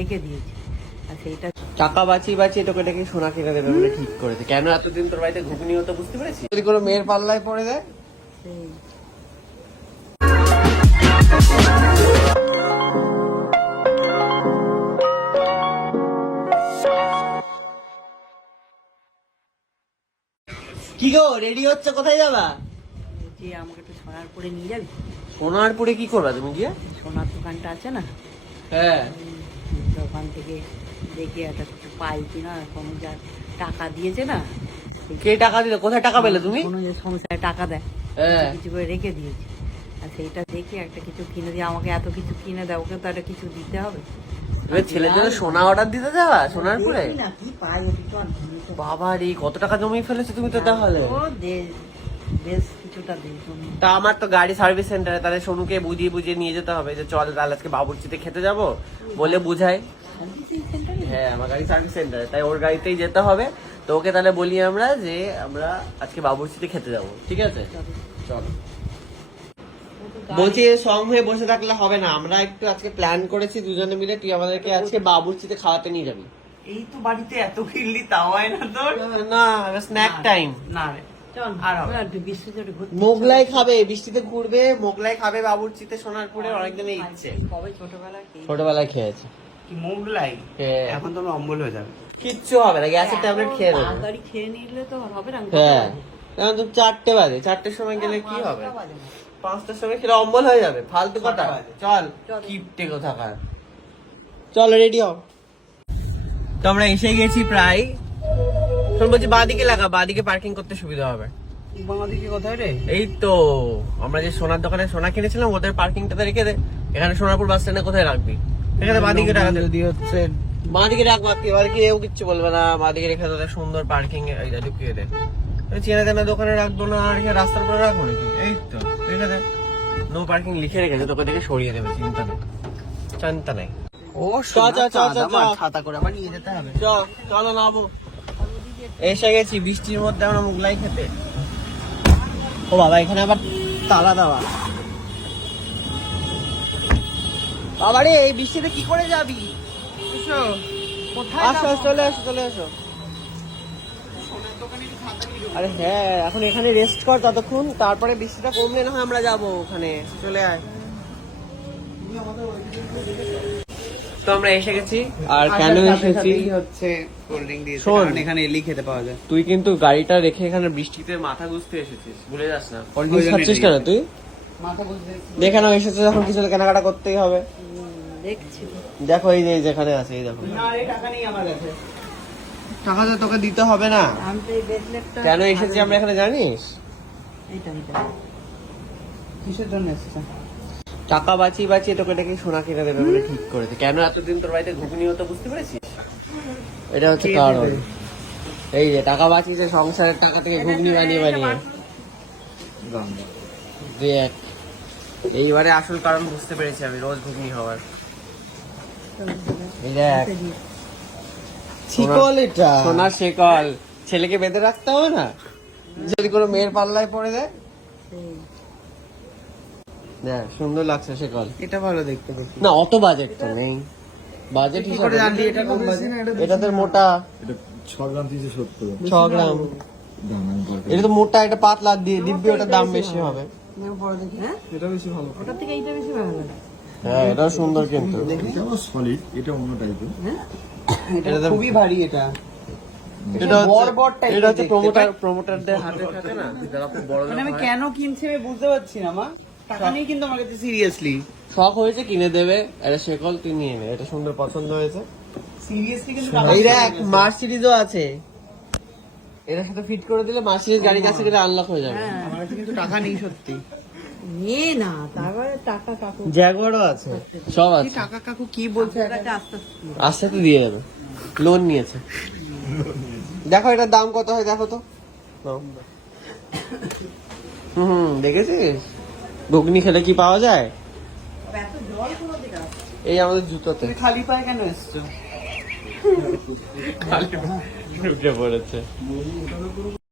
রেখে দিয়েছি। আর সেইটা টাকা বাঁচিয়ে বাঁচিয়ে তোকে ডেকে সোনা কিনে দেবে বলে ঠিক করেছে। কেন এতদিন তোর বাড়িতে ঘুগনি হতো বুঝতে পেরেছিস? যদি কোনো মেয়ের পাল্লায় পড়ে যায়। সেই কি গো, রেডি হচ্ছে? কোথায় যাবা? যে আমাকে একটু সোনারপুরে নিয়ে যাবি? সোনারপুরে কি করবা তুমি গিয়ে? সোনার দোকানটা আছে না, হ্যাঁ, দোকান থেকে দেখে একটা কিছু পাই কিনা। কোনো যা টাকা দিয়েছে না, কে টাকা দিল? কোথায় টাকা পেলে তুমি? কোনো যে সংসারে টাকা দেয়, হ্যাঁ, কিছু করে রেখে দিয়েছি। আর সেইটা দেখে একটা কিছু কিনে দিয়ে, আমাকে এত কিছু কিনে দেয়, ওকে তো একটা কিছু দিতে হবে। এবার ছেলের জন্য সোনা অর্ডার দিতে যাবা সোনারপুরে? দেখি না কি পাই, ওটি তো আর নিয়ে তো- বাবা রে, কত টাকা জমিয়ে ফেলেছো তুমি তো তাহলে। ও বেশ কিছুটা দিই তুমি। তা আমার তো গাড়ি সার্ভিস সেন্টারে, তাহলে সোনুকে বুঝিয়ে বুঝিয়ে নিয়ে যেতে হবে যে চল তাহলে আজকে বাবুর্চিতে খেতে যাব বলে বুঝাই। সার্ভিসিং সেন্টারে? হ্যাঁ, আমার গাড়ি সার্ভিস সেন্টারে, তাই ওর গাড়িতেই যেতে হবে। তো ওকে তাহলে বলি আমরা যে আমরা আজকে বাবুর্চিতে খেতে যাব, ঠিক আছে? চল। বলছি সং হয়ে বসে থাকলে হবে না, আমরা একটু আজকে প্ল্যান করেছি দুজনে মিলে, তুই আমাদেরকে আজকে বাবুর্চিতে খাওয়াতে নিয়ে যাবি। এই তো বাড়িতে এত কিনলি তাও হয় না তোর? না, স্ন্যাক টাইম। না রে, চল আর হবে না। একটু বিশ্বজোড়ে ঘুরতে মোগলাই খাবে, বৃষ্টিতে ঘুরবে, মোগলাই খাবে বাবুর্চিতে সোনারপুরে, অনেকদিনের ইচ্ছে। কবে ছোটবেলায় খেয়েছি। ছোটবেলায় খেয়েছে। কি মোগলাই? হ্যাঁ। এখন তো আমার অম্বল হয়ে যাবে। কিচ্ছু হবে না, গ্যাসের ট্যাবলেট খেয়ে নেবে। তাড়াতাড়ি খেয়ে নিলে তো হবে না। হ্যাঁ, এখন তো 4টে বাজে, 4টের সময় গেলে কি হবে? 5টার সময় খেলে অম্বল হয়ে যাবে, ফালতু কথা। 6টা বাজে। চল, চল। কিপটে কোথাকার। চল রেডি হও। তো আমরা এসে গেছি প্রায়। শোন, বলছি বাঁদিকে লাগা, বাঁদিকে পার্কিং করতে সুবিধা হবে। বাংলাদেশি কোথায় রে? এই তো আমরা যে সোনার দোকানে সোনা কিনেছিলাম, ওদের পার্কিংটাতে রেখে দে। এখানে সোনারপুর বাস স্ট্যান্ডে কোথায় রাখবি? এখানে বাঁদিকে রাখা দে। যদি হচ্ছে বাঁদিকে রাখ, বাকি এবার কেউ কিচ্ছু বলবে না। বাঁদিকে রেখে দে, সুন্দর পার্কিং ঢুকিয়ে দে। চেনা জানা দোকানে রাখবো না, আর এখানে রাস্তার উপরে রাখবো নাকি? এই তো রেখে দে। নো পার্কিং লিখে রেখেছে, তোকে দেখে সরিয়ে দেবে, চিন্তা নেই, চিন্তা নেই। ও ছাতা করে আবার নিয়ে যেতে হবে। চলো নামো। এসে গেছি বৃষ্টির মধ্যে আমরা মোগলাই খেতে। ও বাবা, এখানে আবার তালা দেওয়া। বাবা রে, এই বৃষ্টিতে কি করে যাবি? এসো, কোথায় আসো, যাবো? চলে আসো, চলে আসো। আরে হ্যাঁ, এখন এখানে রেস্ট কর ততক্ষণ, তারপরে বৃষ্টিটা কমলে না হয় আমরা যাবো ওখানে। চলে আয়। তো আমরা এসে গেছি। আর কেন এসেছি হচ্ছে কোল্ড ড্রিঙ্ক দিয়েছে, শোন। কারণ এখানে এলি খেতে পাওয়া যায়। তুই কিন্তু গাড়িটা রেখে এখানে বৃষ্টিতে মাথা গুজতে এসেছিস, ভুলে যাস না। কোল্ড ওই ড্রিঙ্কস জন্যই খাচ্ছিস কেন তুই? মাথা বলতে দেখে নাও, এসেছে যখন কিছু তো কেনাকাটা করতেই হবে। দেখছি দেখো এই যে যেখানে আছে, এই দেখো। না রে, টাকা নেই আমার কাছে। টাকা তো তোকে দিতে হবে না। আমি তো এই ব্রেসলেটটা কেন এসেছি আমরা এখানে জানিস? এইটা কিসের জন্য এসেছে? টাকা বাঁচিয়ে বাঁচিয়ে তোকে ডেকে সোনা কিনে দেবে বলে ঠিক করেছে। কেন এতদিন তোর বাড়িতে ঘুগনি হতো বুঝতে পেরেছিস? এটা হচ্ছে কে কারণ। দেবে? এই যে টাকা বাঁচিয়েছে সংসারের টাকা থেকে ঘুগনি বানিয়ে বানিয়ে। দেখ, এইবারে আসল কারণ বুঝতে পেরেছি আমি, রোজ ঘুগনি হওয়ার। এই দেখ, শিকল এটা। সোনার শেকল ছেলেকে বেঁধে রাখতে হবে না, যদি কোনো মেয়ের পাল্লায় পড়ে যায়। দেখ, সুন্দর লাগছে শেকল। এটা ভালো দেখতে দেখি। না, অত বাজেট তো নেই। বাজেট কি করে হিসাবে জানলি এটা কম বাজে? এটাতে মোটা এটা 6 গ্রাম 370 6 গ্রাম। দাম আমি বলতে এটা তো মোটা, এটা পাতলা দিয়ে দিব্যি, ওটার দাম বেশি হবে। হ্যাঁ, এটা বেশি ভালো। ওটার থেকে এইটা বেশি ভালো লাগে। হ্যাঁ, এটাও সুন্দর কিন্তু। এটা সলিড, এটা অন্য টাইপের। এটা এটা তো- খুবই ভারী এটা। এটা বড় বড় type এটা হচ্ছে দেখতে, তাই? প্রমোটারদের হাতে থাকে না, যারা খুব বড় মানে আমি লোক হয়। কেন কিনছি আমি বুঝতে পারছি না মা। টাকা নেই কিন্তু আমার কাছে, সিরিয়াসলি। শখ হয়েছে কিনে দেবে, এটা শেকল তুই নিয়ে নে, এটা সুন্দর পছন্দ হয়েছে। সিরিয়াসলি কিন্তু এই দেখ, মার্সিডিজও আছে, এটার সাথে ফিট করে দিলে মার্সিডিজ গাড়ির কাছে গেলে আনলক হয়ে যাবে। আমার কাছে কিন্তু টাকা নেই সত্যি। নিয়ে না, তারপরে টাকা কাকু জ্যাগুয়ারও আছে, সব কি আছে। টাকা কাকু কি বলছে? আপনার কাছে আস্তে আস্তে আস্তে আস্তে দিয়ে যাবে, লোন নিয়েছে। দেখো এটার দাম কত হয়, দেখো তো। নাও। দেখেছিস ঘুগনি খেলে কি পাওয়া যায়? এত জল কোনো দিকে আসছে? এই আমাদের জুতোতে তুমি খালি পায়ে কেন এসছো? ঢুকে পড়েছে।